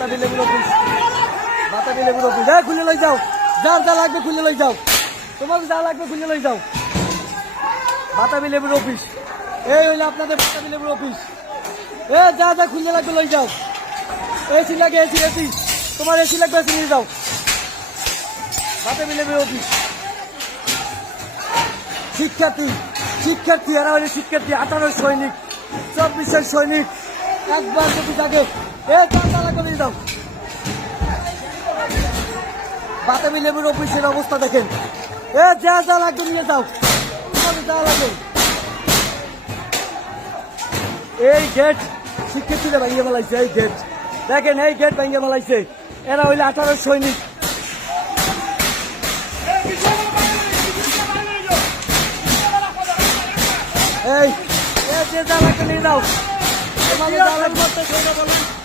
বাতাবি লেবুর অফিস, বাতাবি লেবুর অফিস। হ্যাঁ, খুলে লই যাও, যার যা লাগবে খুলে লই যাও, তোমার যা লাগবে খুলে লই যাও। বাতাবি লেবুর অফিস, এই হইলো আপনাদের বাতাবি লেবুর অফিস। এ যা যা খুলে লাগবে লই যাও। এসি লাগে, এসি এসি, তোমার এসি লাগবে এসি নিয়ে যাও। বাতাবি লেবুর অফিস। শিক্ষার্থী, শিক্ষার্থী, এরা হইলে শিক্ষার্থী, 18 সৈনিক, 24 সৈনিক, একবার যদি থাকে এ যা লাগবে নিয়ে যাও। বাতাবি লেবুর অফিসের অবস্থা দেখেন, এ যা যা লাগবে নিয়ে যাও, যা লাগবে। এই গেট শিক্ষার্থীরা ভেঙে মেলাইছে, এই গেট দেখেন, এই গেট ভেঙে মেলাইছে। এরা হইলে 18 সৈনিক। এই যে যা লাগবে নিয়ে যাও, তোমাদের যা লাগবে